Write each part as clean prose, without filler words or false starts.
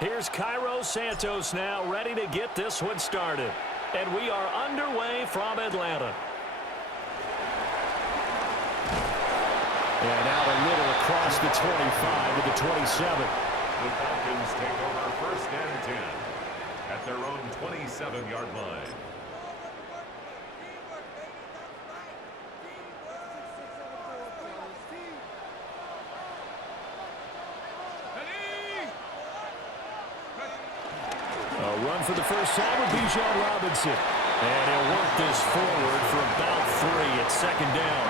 Here's Cairo Santos now ready to get this one started. And we are underway from Atlanta. And out a little across the 25 to the 27. The Falcons take over first and 10 at their own 27-yard line. A run for the first time with Bijan Robinson. And he'll work this forward for about 3 at second down.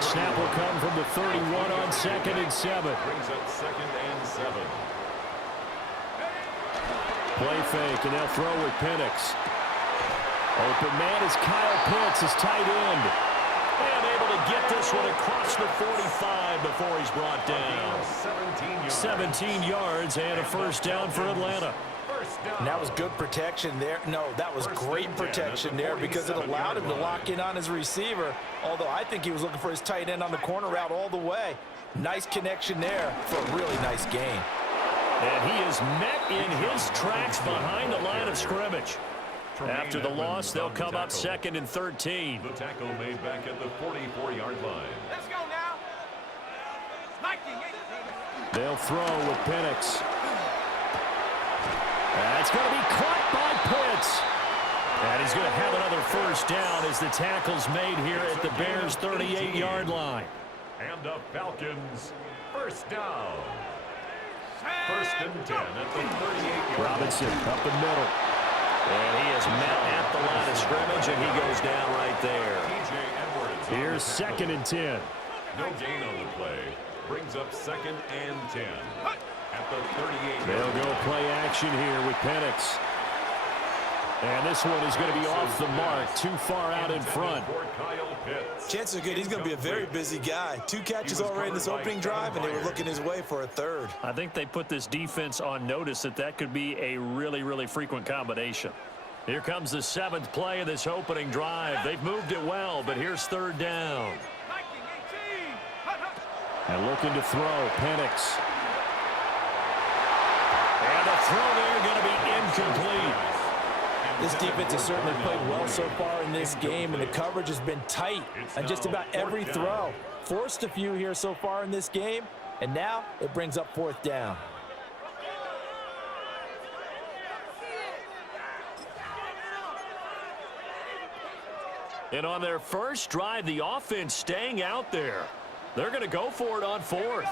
Snap will come from the 31 on 2nd and 7. Brings up 2nd and 7. Play fake, and they'll throw with Penix. Open man is Kyle Pitts, his tight end. And able to get this one across the 45 before he's brought down. 17 yards and a first down for Atlanta. And that was good protection there. No, that was great protection there because it allowed him to lock in on his receiver, although I think he was looking for his tight end on the corner route all the way. Nice connection there for a really nice gain. And he is met in his tracks behind the line of scrimmage. After the loss, they'll come up 2nd and 13. The tackle made back at the 44-yard line. Let's go now. They'll throw with Penix. That's going to be caught by Pitts. And he's going to have another first down as the tackle's made here at the Bears' 38-yard line. And the Falcons, first down. First and 10 at the 38-yard line. Robinson up the middle. And he is met at the line of scrimmage, and he goes down right there. Here's 2nd and 10. No gain on the play. Brings up 2nd and 10. At the 38. They'll go play action here with Penix. And this one is going to be off the mark, too far out in front. Chances are good he's going to be a very busy guy. 2 catches already in this opening drive, and they were looking his way for a 3rd. I think they put this defense on notice that could be a really, really frequent combination. Here comes the 7th play of this opening drive. They've moved it well, but here's 3rd down. And looking to throw, Penix. And the throw there going to be incomplete. This defense has certainly played well so far in this game, and the coverage has been tight on just about every throw. Forced a few here so far in this game, and now it brings up 4th down. And on their first drive, the offense staying out there. They're going to go for it on 4th.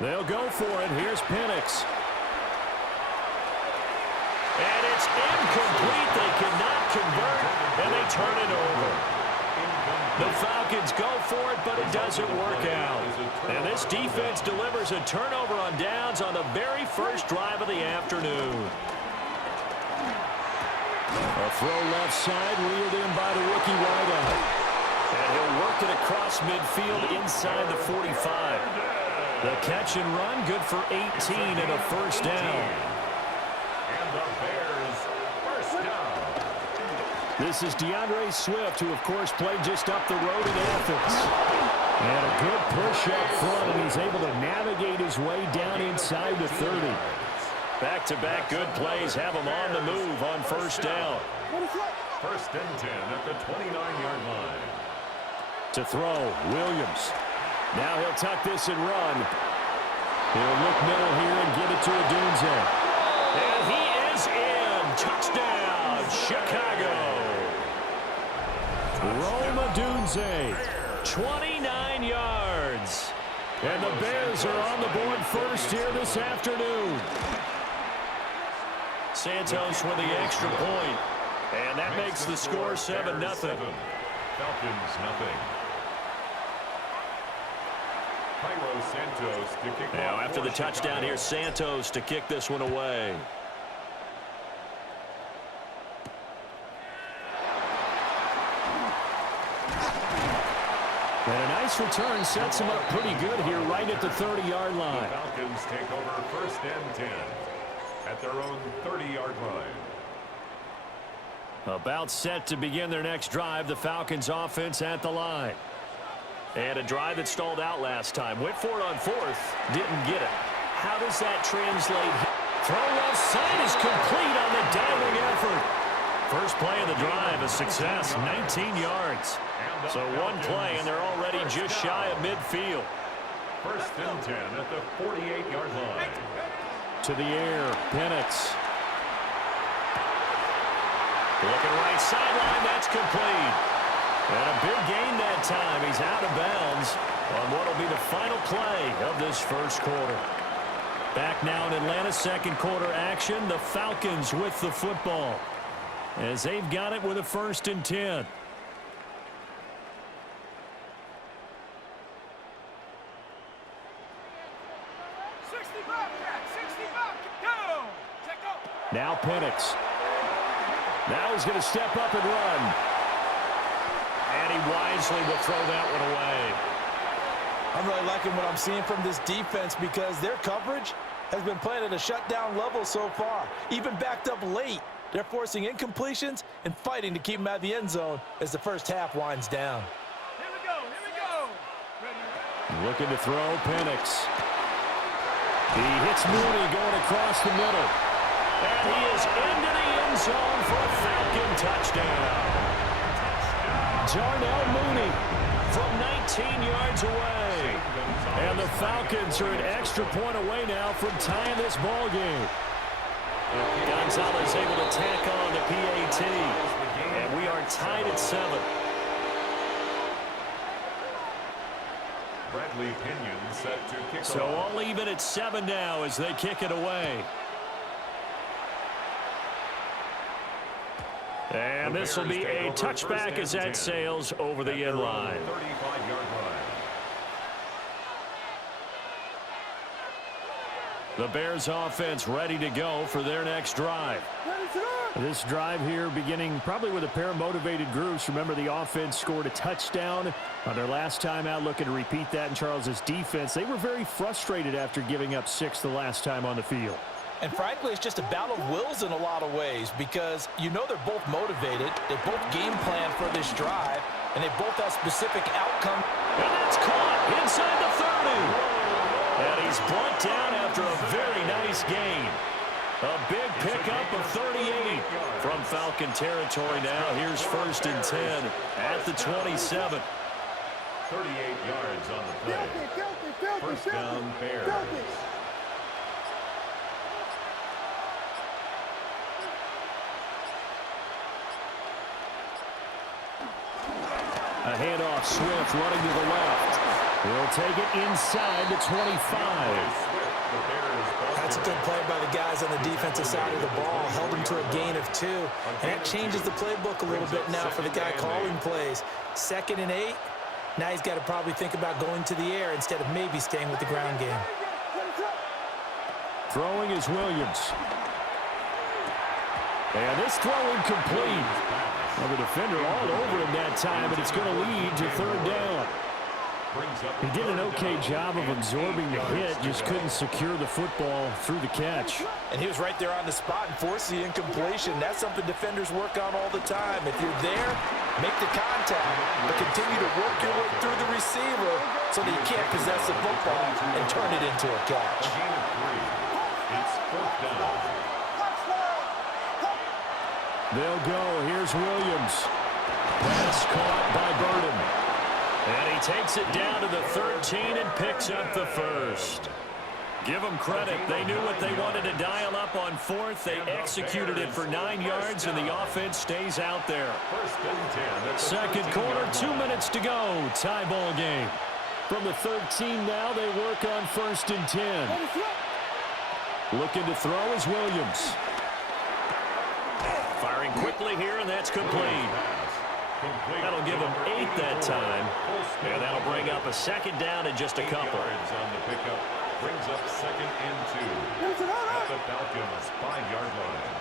They'll go for it. Here's Penix. And it's incomplete. They cannot convert, and they turn it over. The Falcons go for it, but it doesn't work out. And this defense delivers a turnover on downs on the very first drive of the afternoon. A throw left side, reeled in by the rookie wideout. And he'll work it across midfield inside the 45. The catch and run, good for 18 and a first down. And the Bears, first down. This is DeAndre Swift, who, of course, played just up the road in Athens. And a good push up front, and he's able to navigate his way down inside the 30. Back-to-back good plays have him on the move on first down. First and 10 at the 29-yard line. To throw, Williams. Now he'll tuck this and run. He'll look middle here and give it to Odunze. And he is in. Touchdown, Chicago. Rome Odunze. 29 yards. And the Bears are on the board first here this afternoon. Santos with the extra point. And that makes the score 7-0. Falcons, nothing. Santos to kick now after the touchdown here, Santos to kick this one away. And a nice return sets him up pretty good here right at the 30-yard line. The Falcons take over first and 10 at their own 30-yard line. About set to begin their next drive, the Falcons offense at the line. And a drive that stalled out last time. Went for it on fourth. Didn't get it. How does that translate? Throw left side is complete on the diving effort. First play of the drive, a success, 19 yards. So one play, and they're already just shy of midfield. First and 10 at the 48-yard line. To the air, Penix. Looking right sideline, that's complete. And a big gain that time. He's out of bounds on what will be the final play of this first quarter. Back now in Atlanta's second quarter action. The Falcons with the football as they've got it with a 1st and 10. Now Penix. Now he's going to step up and run. And he wisely will throw that one away. I'm really liking what I'm seeing from this defense because their coverage has been playing at a shutdown level so far. Even backed up late, they're forcing incompletions and fighting to keep them out of the end zone as the first half winds down. Here we go. Ready. Looking to throw, Penix. He hits Mooney going across the middle. And he is into the end zone for a Falcon touchdown. Darnell Mooney from 19 yards away. And the Falcons are an extra point away now from tying this ball game. Gonzalez able to tack on the PAT. And we are tied at 7. Bradley Pinion set to kick So off. all even at 7 now as they kick it away. And this will be a touchback as that sails over the end line. 35-yard line. The Bears offense ready to go for their next drive. This drive here beginning probably with a pair of motivated groups. Remember, the offense scored a touchdown on their last time out, looking to repeat that in Charles's defense. They were very frustrated after giving up 6 the last time on the field. And frankly, it's just a battle of wills in a lot of ways because you know they're both motivated. They both game plan for this drive, and they both have specific outcome. And that's caught inside the 30. And he's brought down after a very nice gain. A big pickup of 38 from Falcon territory now. Here's 1st and 10 at the 27. 38 yards on the play. First down, Bears. A handoff, Swift running to the left. He'll take it inside the 25. That's a good play by the guys on the defensive side of the ball. Held them to a gain of 2. And that changes the playbook a little bit now for the guy calling plays. 2nd and 8. Now he's got to probably think about going to the air instead of maybe staying with the ground game. Throwing is Williams. And this throw incomplete. Well, the defender all over him that time, but it's going to lead to 3rd down. He did an okay job of absorbing the hit, just couldn't secure the football through the catch. And he was right there on the spot and forced the incompletion. That's something defenders work on all the time. If you're there, make the contact, but continue to work your way through the receiver so that you can't possess the football and turn it into a catch. It's 4th down. They'll go. Here's Williams. Pass caught by Burden. And he takes it down to the 13 and picks up the 1st. Give them credit. They knew what they wanted to dial up on 4th. They executed it for 9 yards, and the offense stays out there. Second quarter, 2 minutes to go. Tie ball game. From the 13 now, they work on 1st and 10. Looking to throw is Williams. Firing quickly here, and that's complete. That'll give them 8 that time. And that'll bring up a 2nd down in just a couple. On the pickup brings up 2nd and 2 at the Falcons 5-yard line.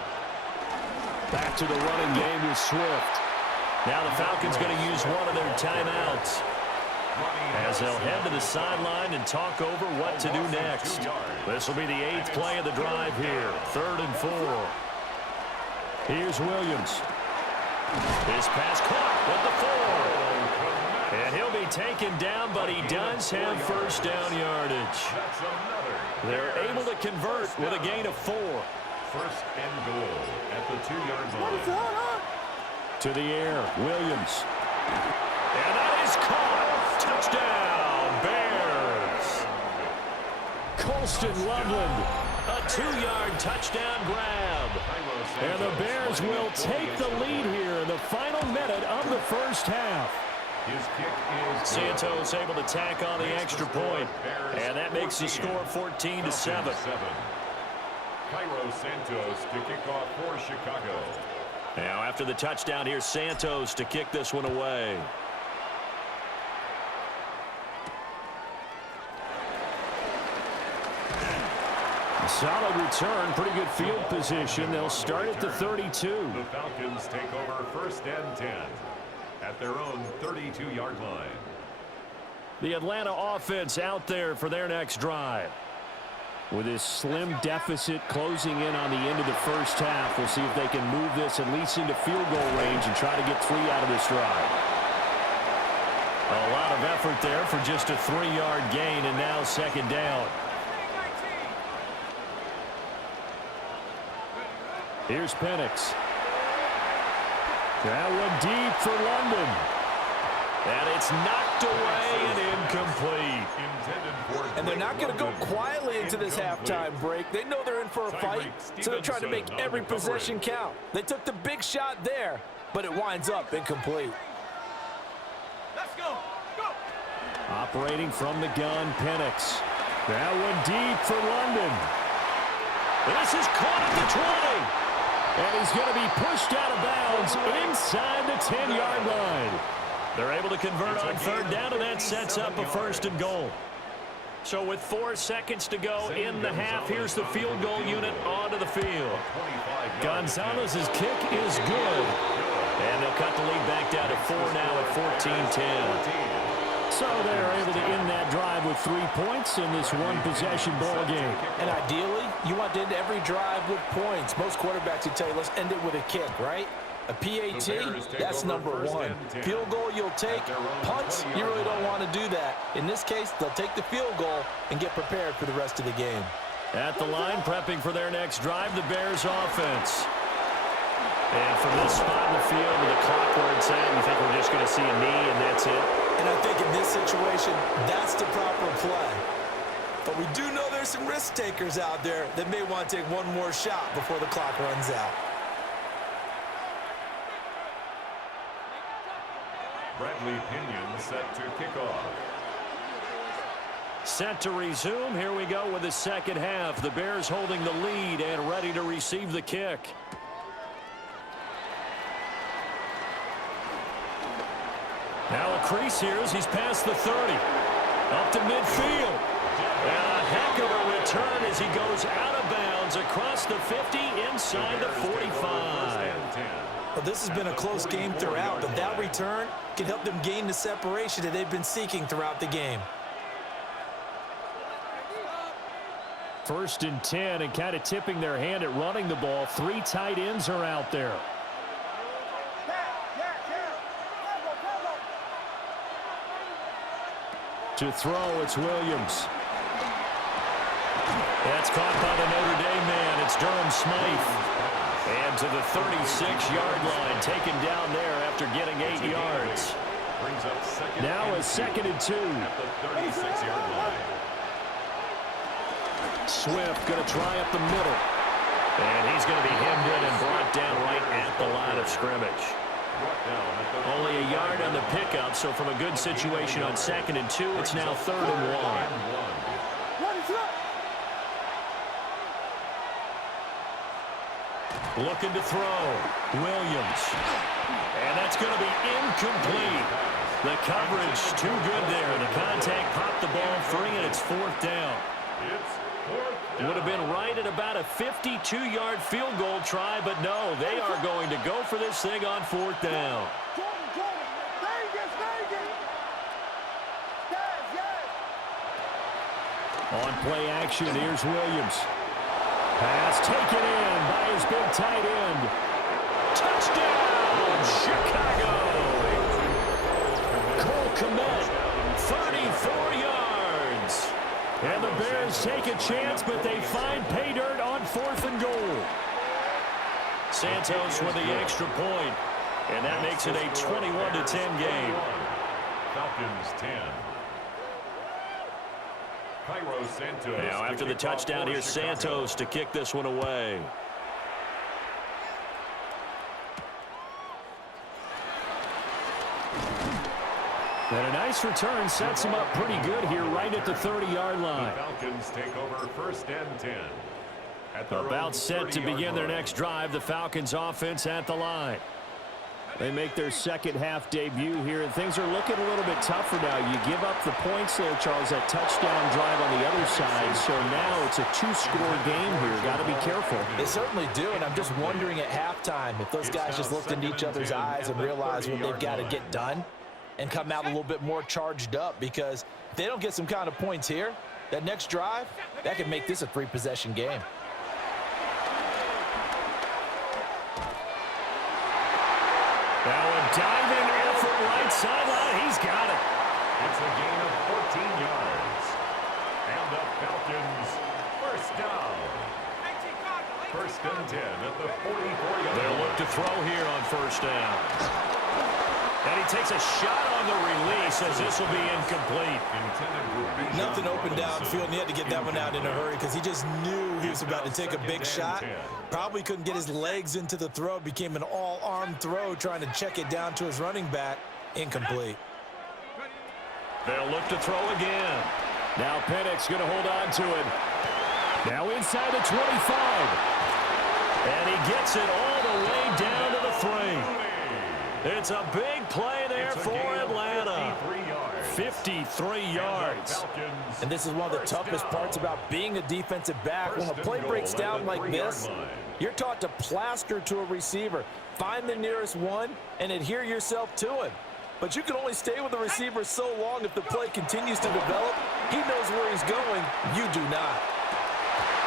Back to the running game with Swift. Now the Falcons going to use one of their timeouts as they'll head to the sideline and talk over what to do next. This will be the 8th play of the drive here. 3rd and 4. Here's Williams. His pass caught with the 4. And he'll be taken down, but he does have first down yardage. They're able to convert with a gain of 4. First and goal at the 2-yard line. To the air, Williams. And that is caught. Touchdown, Bears. Colston Loveland, a 2-yard touchdown grab. And the Bears will take the lead here in the final minute of the first half. His kick is Santos able to tack on the extra point, and that makes the score 14-7. Cairo Santos to kick off for Chicago. Now after the touchdown, here's Santos to kick this one away. Solid return, pretty good field position. They'll start at the 32. The Falcons take over first and 10 at their own 32-yard line. The Atlanta offense out there for their next drive. With this slim deficit closing in on the end of the first half, we'll see if they can move this at least into field goal range and try to get 3 out of this drive. A lot of effort there for just a 3-yard gain, and now second down. Here's Penix. That one deep for London. And it's knocked away and incomplete. And they're not going to go quietly into this halftime break. They know they're in for a fight, so they're trying to make every possession count. They took the big shot there, but it winds up incomplete. Let's go. Go. Operating from the gun, Penix. That one deep for London. This is caught at the 20. And he's going to be pushed out of bounds inside the 10-yard line. They're able to convert on third down, and that sets up a first and goal. So with 4 seconds to go in the half, here's the field goal unit onto the field. Gonzalez's kick is good. And they'll cut the lead back down to 4 now at 14-10. So they're able to end that drive with 3 points in this one-possession ball game. And ideally, you want to end every drive with points. Most quarterbacks will tell you, let's end it with a kick, right? A PAT, that's number 1. Field goal you'll take. Punts, you really don't want to do that. In this case, they'll take the field goal and get prepared for the rest of the game. At the line, prepping for their next drive, the Bears offense. And from this spot in the field with the clock where it's at, you think we're just going to see a knee and that's it? And I think in this situation, that's the proper play. But we do know there's some risk takers out there that may want to take one more shot before the clock runs out. Bradley Pinion set to kick off. Set to resume. Here we go with the second half. The Bears holding the lead and ready to receive the kick. Now a crease here as he's past the 30. Up to midfield. And a heck of a return as he goes out of bounds across the 50 inside the 45. Well, this has been a close game throughout, but that return can help them gain the separation that they've been seeking throughout the game. First and 10, and kind of tipping their hand at running the ball. 3 tight ends are out there. To throw, it's Williams. That's caught by the Notre Dame man. It's Durham Smythe. And to the 36-yard line, taken down there after getting 8 yards. Now a second and 2. At the 36-yard line. Swift going to try up the middle. And he's going to be hemmed in and brought down right at the line of scrimmage. Only a yard on the pickup, so from a good situation on second and 2, it's now third and 1. Looking to throw. Williams. And that's going to be incomplete. The coverage too good there. The contact popped the ball free, and it's 4th down. Would have been right at about a 52-yard field goal try, but no, they are going to go for this thing on 4th down. On play action, here's Williams. Pass taken in by his big tight end. Touchdown, Chicago! Cole commit. 34 yards. And the Bears take a chance, but they find pay dirt on 4th and goal. Santos with the extra point, and that makes it a 21-10 game. Falcons 10. Cairo Santos. Now after the touchdown, here's Santos to kick this one away. And a nice return sets him up pretty good here right at the 30-yard line. The Falcons take over 1st and 10. About set to begin their next drive, the Falcons offense at the line. They make their second half debut here, and things are looking a little bit tougher now. You give up the points there, Charles, that touchdown drive on the other side. So now it's a 2-score game here. Got to be careful. They certainly do, and I'm just wondering at halftime if those guys just looked into each other's eyes and realized what they've got to get done and come out a little bit more charged up, because if they don't get some kind of points here, that next drive, that could make this a 3-possession game. Now a diving effort right sideline. He's got it. It's a gain of 14 yards. And the Falcons, 1st down. 1st and 10 at the 44-yard line. They'll look to throw here on 1st down. And he takes a shot on the release as this will be incomplete. Nothing open downfield, and he had to get that one out in a hurry because he just knew he was about to take a big shot. Probably couldn't get his legs into the throw. Became an all-arm throw trying to check it down to his running back. Incomplete. They'll look to throw again. Now Penix going to hold on to it. Now inside the 25. And he gets it all the way down to the 3. It's a big play there for Atlanta. 53 yards. And this is one of the toughest parts about being a defensive back. When a play breaks down like this, you're taught to plaster to a receiver. Find the nearest one and adhere yourself to him. But you can only stay with the receiver so long if the play continues to develop. He knows where he's going. You do not.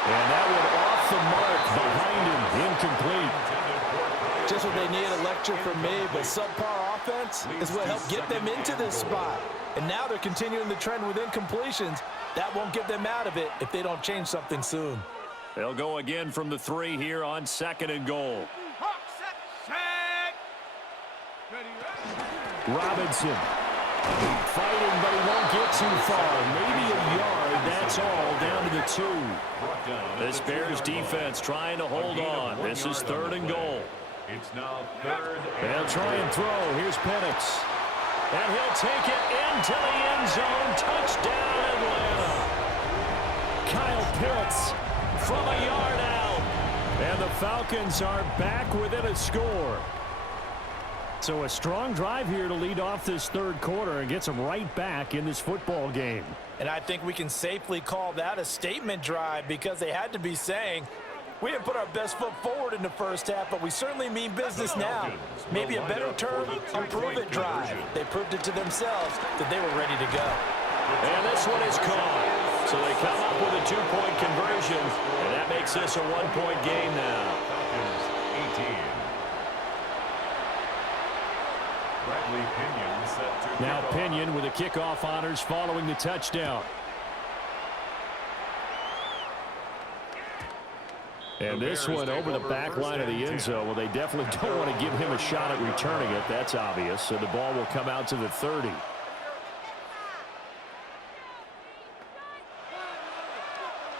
And that one off the mark behind him. Incomplete. Just what they need, a lecture from me, but subpar offense is what helped get them into this spot. And now they're continuing the trend with incompletions. That won't get them out of it if they don't change something soon. They'll go again from the 3 here on 2nd and goal. Robinson fighting, but he won't get too far. Maybe a yard, that's all, down to the 2. This Bears defense trying to hold on. This is 3rd and goal. It's now 3rd. They'll try and throw. Here's Penix. And he'll take it into the end zone. Touchdown, Atlanta. Kyle Pitts From a yard out. And the Falcons are back within a score. So a strong drive here to lead off this 3rd quarter and gets them right back in this football game. And I think we can safely call that a statement drive, because they had to be saying, we didn't put our best foot forward in the 1st half, but we certainly mean business now. Maybe a better term, a prove-it drive. They proved it to themselves that they were ready to go. And this one is caught. So they come up with a 2-point conversion, and that makes this a 1-point game now. Falcons 18. Bradley Pinion set to Now kick off. Pinion with the kickoff honors following the touchdown. And this one over the back line of the end zone. Well, they definitely don't want to give him a shot at returning it. That's obvious. So the ball will come out to the 30.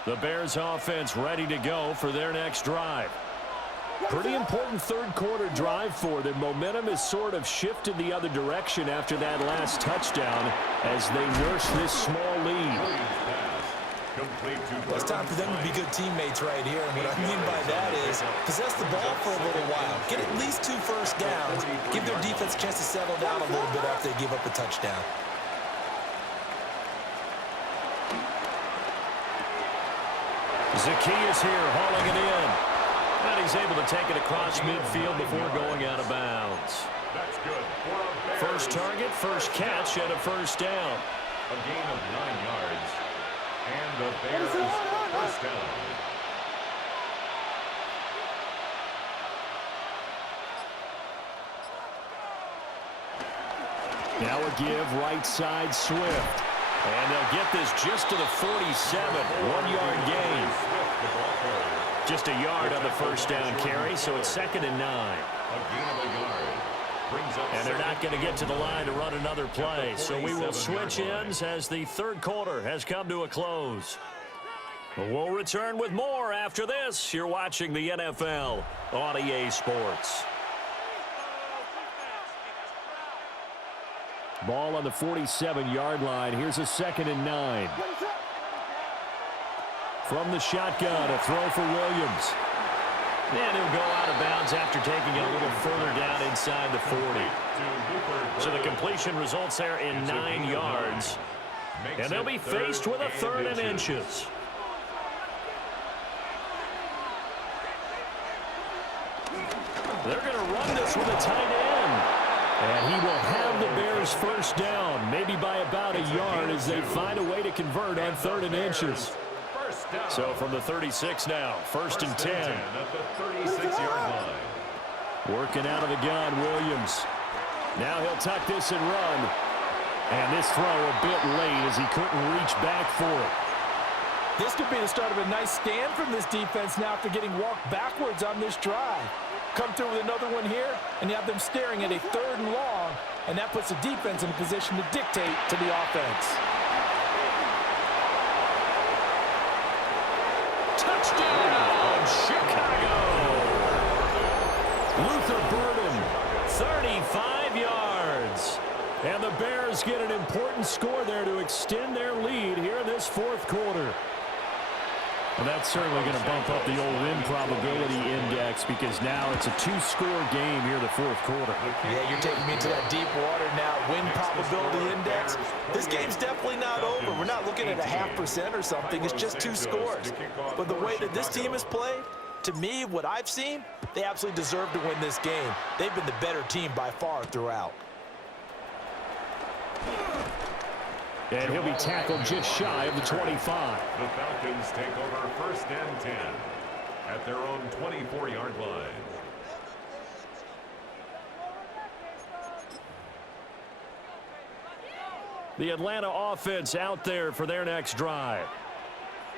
The Bears offense ready to go for their next drive. Pretty important 3rd quarter drive for them. Momentum has sort of shifted the other direction after that last touchdown as they nurse this small lead. Well, it's time for them to be good teammates right here. And what I mean by that is possess the ball for a little while. Get at least 2 first downs. Give their defense a chance to settle down a little bit after they give up a touchdown. Zacchaeus here hauling it in. And he's able to take it across midfield before going out of bounds. That's good. First target, first catch, and a 1st down. A gain of 9 yards. And the Bears 1st down. Now a give right side Swift. And they'll get this just to the 47. 1-yard gain. Just a yard on the first down carry, so it's 2nd and 9. And they're not going to get to the line to run another play. So we will switch ends as the third quarter has come to a close. We'll return with more after this. You're watching the NFL on EA Sports. Ball on the 47-yard line. Here's a 2nd and 9. From the shotgun, a throw for Williams. And he'll go out of bounds after taking it a little further down inside the 40. So the completion results there in 9 yards. And they'll be faced with a 3rd and inches. They're going to run this with a tight end. And he will have the Bears first down, maybe by about a yard as they find a way to convert on 3rd and inches. So from the 36 now, 1st and 10. At the 36-yard line. Working out of the gun, Williams. Now he'll tuck this and run. And this throw a bit late as he couldn't reach back for it. This could be the start of a nice stand from this defense now after getting walked backwards on this drive. Come through with another one here, and you have them staring at a 3rd and long, and that puts the defense in a position to dictate to the offense. Touchdown, Chicago! Luther Burden, 35 yards. and the Bears get an important score there to extend their lead here in this 4th quarter. Well, that's certainly going to bump up the old win probability index because now it's a 2-score game here in the 4th quarter. Yeah, you're taking me into that deep water now. Win probability index. This game's definitely not over. We're not looking at a 0.5% or something. It's just 2 scores. But the way that this team has played, to me, what I've seen, they absolutely deserve to win this game. They've been the better team by far throughout. And he'll be tackled just shy of the 25. The Falcons take over 1st and 10 at their own 24-yard line. The Atlanta offense out there for their next drive.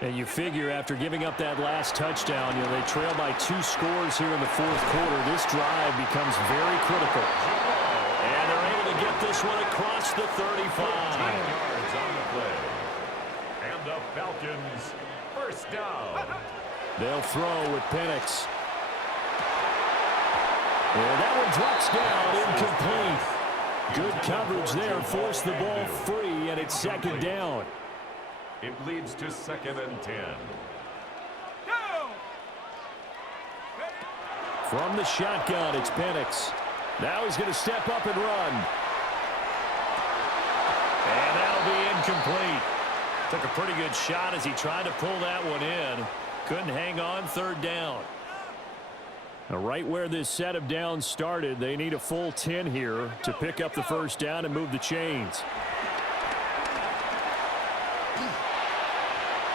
And you figure after giving up that last touchdown, they trail by 2 scores here in the 4th quarter. This drive becomes very critical. And they're able to get this one across the 35. On the play. And the Falcons first down. They'll throw with Penix. And that one drops down incomplete. Good coverage there, forced the ball free, and it's 2nd down. It leads to 2nd and 10. From the shotgun, it's Penix. Now he's going to step up and run. And that'll be incomplete. Took a pretty good shot as he tried to pull that one in. Couldn't hang on, 3rd down. Now, right where this set of downs started, they need a full 10 here to pick up the first down and move the chains.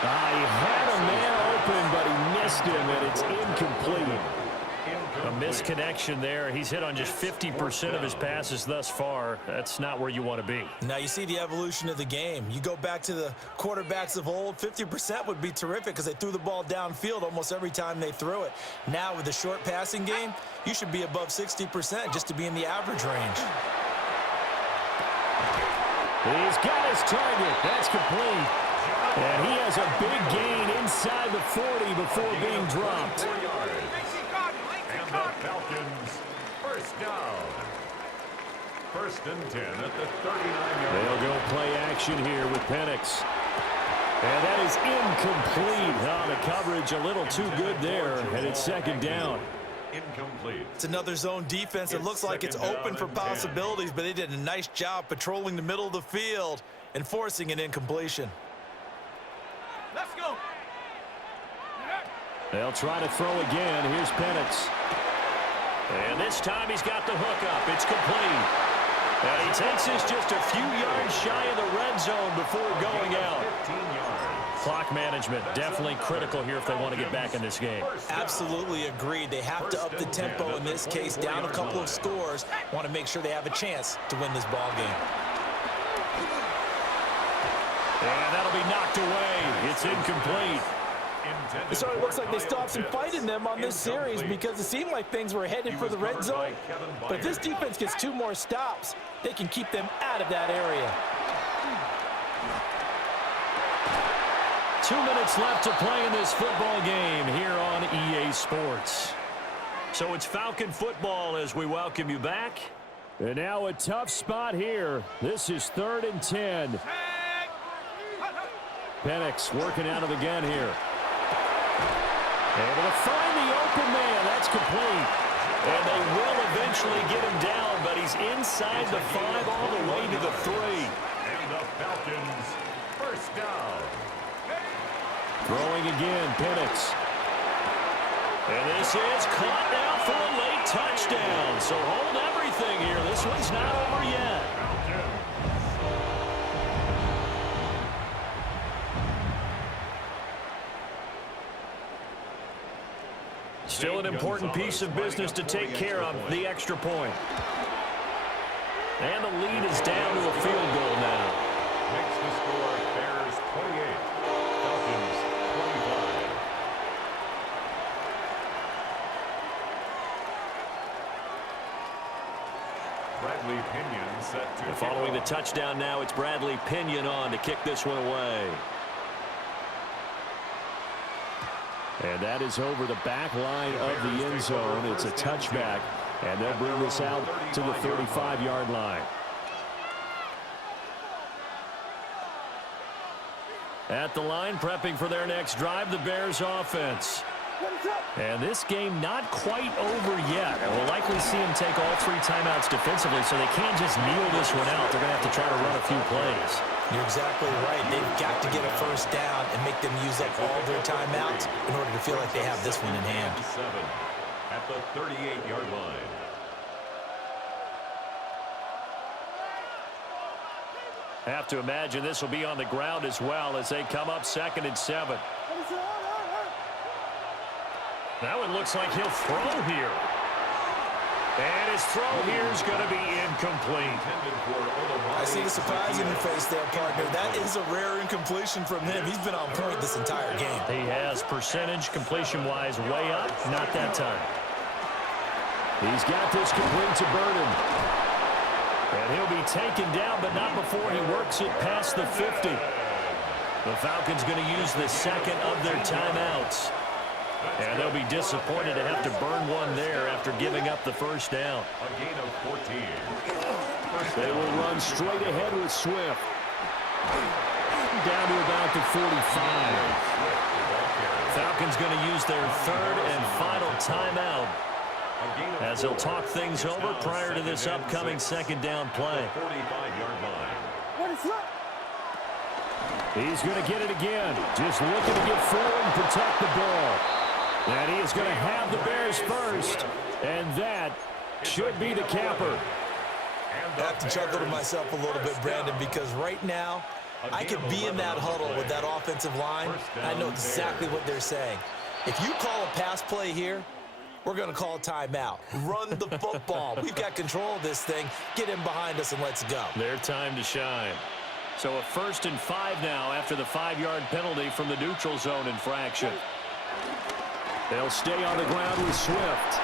He had a man open, but he missed him, and it's incomplete. A misconnection there. He's hit on just 50% of his passes thus far. That's not where you want to be. Now you see the evolution of the game. You go back to the quarterbacks of old, 50% would be terrific because they threw the ball downfield almost every time they threw it. Now with the short passing game, you should be above 60% just to be in the average range. He's got his target. That's complete. And he has a big gain inside the 40 before being dropped. And the Falcons first down. 1st and 10 at the 39-yard line. They'll go play action here with Penix. And that is incomplete. The coverage a little too good there, and it's 2nd down. Incomplete. It's another zone defense. It looks like it's open for possibilities, but they did a nice job patrolling the middle of the field and forcing an incompletion. Let's go. They'll try to throw again. Here's Penix. And this time he's got the hook up. It's complete. And he takes this just a few yards shy of the red zone before going out. 15 yards. Clock management, definitely critical here if they want to get back in this game. Absolutely agreed. They have to up the tempo in this case, down a couple of scores. Want to make sure they have a chance to win this ball game. And that'll be knocked away. It's incomplete. So it looks like they still have some fight in them on this series because it seemed like things were headed for the red zone. But if this defense gets 2 more stops, they can keep them out of that area. 2 minutes left to play in this football game here on EA Sports. So it's Falcon football as we welcome you back. And now a tough spot here. This is 3rd and 10. Penix working out of the gun here. Able to find the open man. That's complete. And they will eventually get him down, but he's inside the 5 all the way to the 3. And the Falcons first down. Throwing again, Penix. And this is caught now for a late touchdown. So hold everything here. This one's not over yet. Still an important piece of business to take care of, the extra point. And the lead is down to a field goal now. Makes the score Bears 28, Falcons 25. Bradley Pinion set to Following the touchdown now, it's Bradley Pinion on to kick this one away. And that is over the back line of the end zone. It's a touchback, and they'll bring this out to the 35-yard line. At the line, prepping for their next drive, the Bears offense. And this game not quite over yet. And we'll likely see them take all 3 timeouts defensively, so they can't just kneel this one out. They're going to have to try to run a few plays. You're exactly right. They've got to get a first down and make them use up all their timeouts in order to feel like they have this one in hand. 7 at the 38-yard line. Have to imagine this will be on the ground as well as they come up 2nd and 7. That one looks like he'll throw here. And his throw here is going to be incomplete. I see the surprise in your face there, partner. That is a rare incompletion from him. He's been on point this entire game. He has percentage completion-wise way up. Not that time. He's got this complete to Burden. And he'll be taken down, but not before he works it past the 50. The Falcons going to use the 2nd of their timeouts. And they'll be disappointed to have to burn one there after giving up the first down. A gain of 14. They will run straight ahead with Swift. Down to about the 45. Falcons going to use their 3rd and final timeout as they'll talk things over prior to this upcoming 2nd down play. 45-yard line. He's going to get it again. Just looking to get forward and protect the ball. And he is going to have the Bears first. And that should be the capper. I have to chuckle to myself a little bit, Brandon, because right now, I could be in that huddle with that offensive line. I know exactly what they're saying. If you call a pass play here, we're going to call a timeout. Run the football. We've got control of this thing. Get him behind us and let's go. Their time to shine. So a 1st and 5 now after the 5-yard penalty from the neutral zone infraction. They'll stay on the ground with Swift.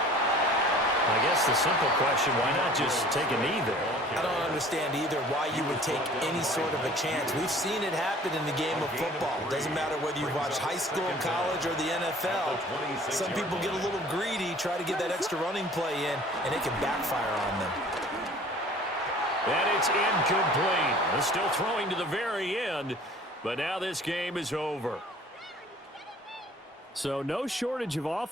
I guess the simple question, why not just take a knee there? I don't understand either why you would take any sort of a chance. We've seen it happen in the game of football. It doesn't matter whether you watch high school, college, or the NFL. Some people get a little greedy, try to get that extra running play in, and it can backfire on them. And it's incomplete. They're still throwing to the very end, but now this game is over. So no shortage of offense.